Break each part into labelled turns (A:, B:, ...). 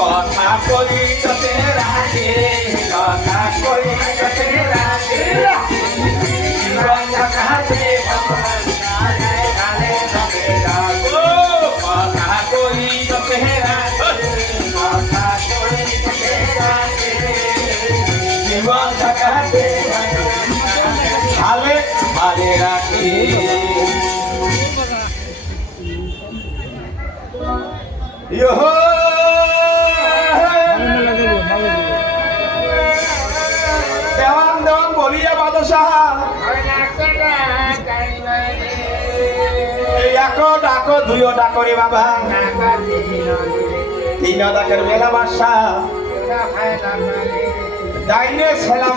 A: কথা করি তোতে রাখে কথা করি তোতে রাখে ভালে রাখি। ইহো! দেওয়ান দেওয়ান বলিয়া বাদশাহ? ডাকো ডাকো, দুইও ডাকরে মেলা বাসা ডাইনে সালাম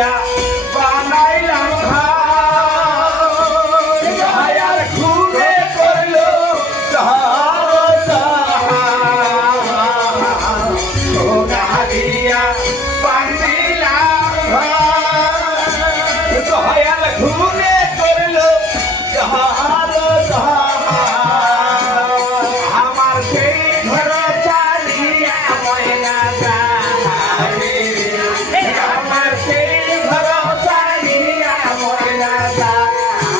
A: দিয়া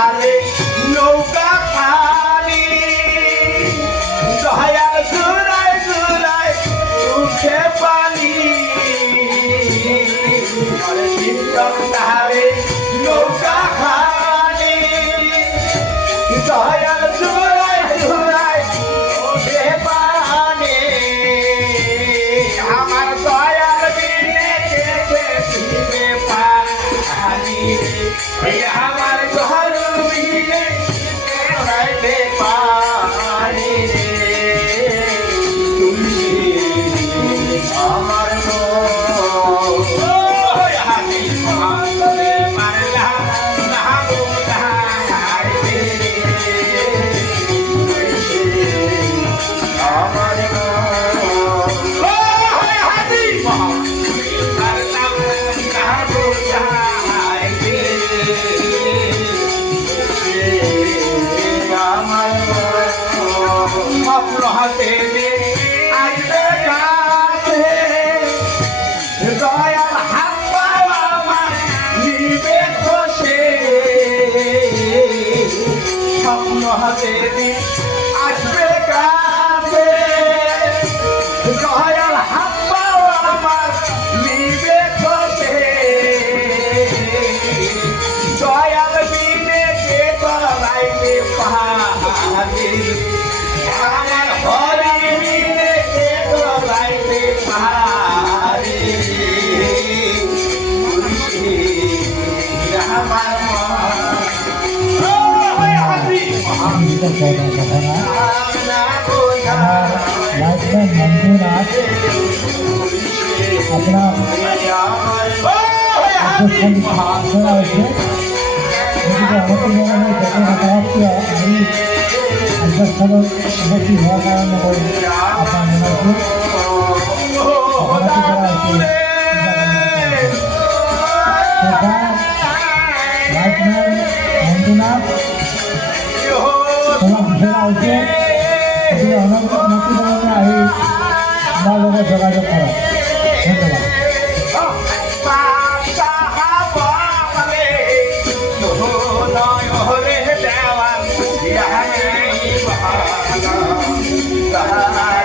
A: তাহারে নৌকা খালি দয়াল জুড়াই জুড়াই উঠে পানি। তাহারে নৌকা হাতে আসবে কাছে। দয়াল পাওয়া আমার নিবে খসে দয়াল বিনে কে করাইবে পাহাড়ি। আমার হরি গীতা সৌদা
B: ঘটনা
C: না বোঝা
B: রাজধান মঞ্জুনাথ আপনার
A: ও হয় হয়েছে
B: আমাকে মনে হয় ঘটনা দেখাচ্ছি আমি আন্তঃস্থলক বেশি হওয়ার কারণে আপনার রাজধান মঞ্জুনাথ จะมาจะพอนั่นแหละ
A: อย่าให้ว่า